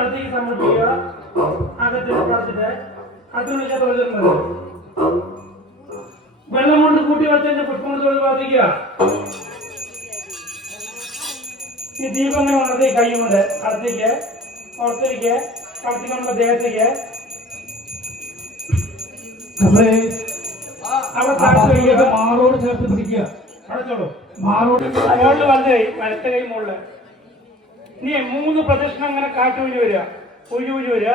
കത്തിക്ക് സമർപ്പിക്കുക അകത്ത് പ്രാർത്ഥിച്ച് കത്തിനുള്ളിൽ തൊഴിൽ വെള്ളം കൊണ്ട് കൂട്ടി വെച്ചതിന്റെ പുഷ്പം തൊഴിൽ ബാധിക്കുക. ഈ ദീപം ഇങ്ങനെ വന്നത് കൈ കൊണ്ട് കടത്തേക്ക് പുറത്തേക്ക് കത്തിക്കൊണ്ട് ദേഹത്തേക്ക്. മാറോട് ചേർത്ത് പിടിക്കുക. അടച്ചോളൂ. മാറോട് അയാളുടെ വലത് കൈ വലത്തെ കൈ മുകളിൽ. ഇനി മൂന്ന് പ്രദക്ഷിണം അങ്ങനെ കാറ്റ് ഊരി വരിക. ഊരി വരിക.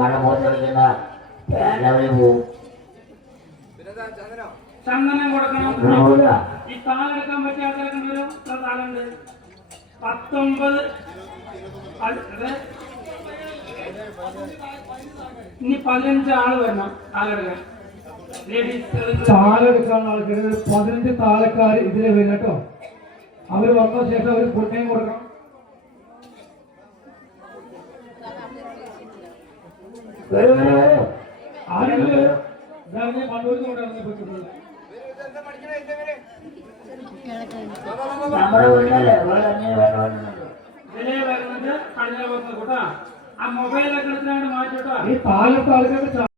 മഴ പോവും. ചന്ദനം കൊടുക്കണം. ഈ താലെടുക്കാൻ പറ്റിയ ആൾക്കാരൊക്കെ വരും. ഇത്ര താലുണ്ട് പത്തൊമ്പത്. അത് ഇത് ഇനി പതിനഞ്ച് ആൾ വരണം. താലെടുക്കാൻ ആൾക്കാർ പതിനഞ്ച് താലക്കാർ ഇതിലെ വരും കേട്ടോ. അവർ വന്ന ശേഷം അവർ പുണ്യം കൊടുക്കണം വരൂ വരൂ വരൂ ആരെങ്കിലും വരും ഇതാണ് ഞാൻ കണ്ണൂരിൽ കൊണ്ട് ഇറങ്ങി പറ്റുന്നത് നമ്മുടെ വീട്ടിലല്ലേ വേറെ അങ്ങനെ വേണമെന്നുണ്ട് ഇതിലേ വരുന്നത് കഴിഞ്ഞ ദിവസം കൂട്ടാ. ആ മൊബൈലൊക്കെ എടുത്തിട്ട് മാറ്റിട്ടോ ഈ ആൾക്കാർക്ക്